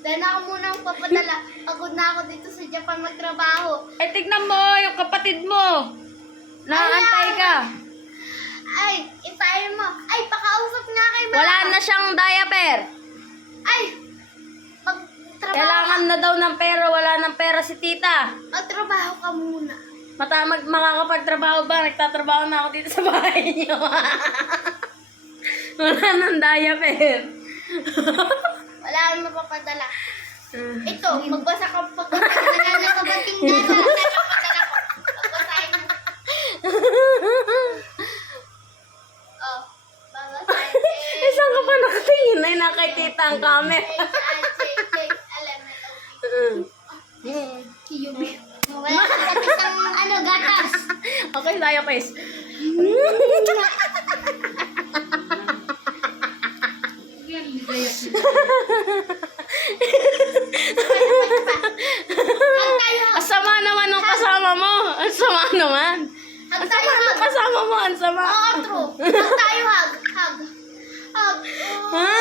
Dahil ako muna ang papadala. Pagod na ako dito sa Japan magtrabaho. Ay, tignan mo, yung kapatid mo. Naantay ka. Ay, ipayin mo. Ay, pakausap nga kay mama. Wala na siyang diaper. Ay, magtrabaho Kailangan na daw ng pera, wala ng pera si tita. Magtrabaho ka muna. Makakapagtrabaho ba? Nagtatrabaho na ako dito sa bahay niyo. Wala nang diaper. Wala akong mapapadala. Ito, magbasa ka na ng kabating data. Napapadala ko. Magbasahin mo. Oh, babasahin. Saan ka pa nakatingin? Ay, nakay tita ang camera. Alam na daw. Kiyubi. Wala ka gatas ang gatas. Okay, tayo, guys. Ang sama naman ng kasama mo. Ang sama naman. Hug Ang tayo, sama ng hug. kasama mo. Ang sama. Oo, true. Hug tayo, hug. Hug. Hug. Ha?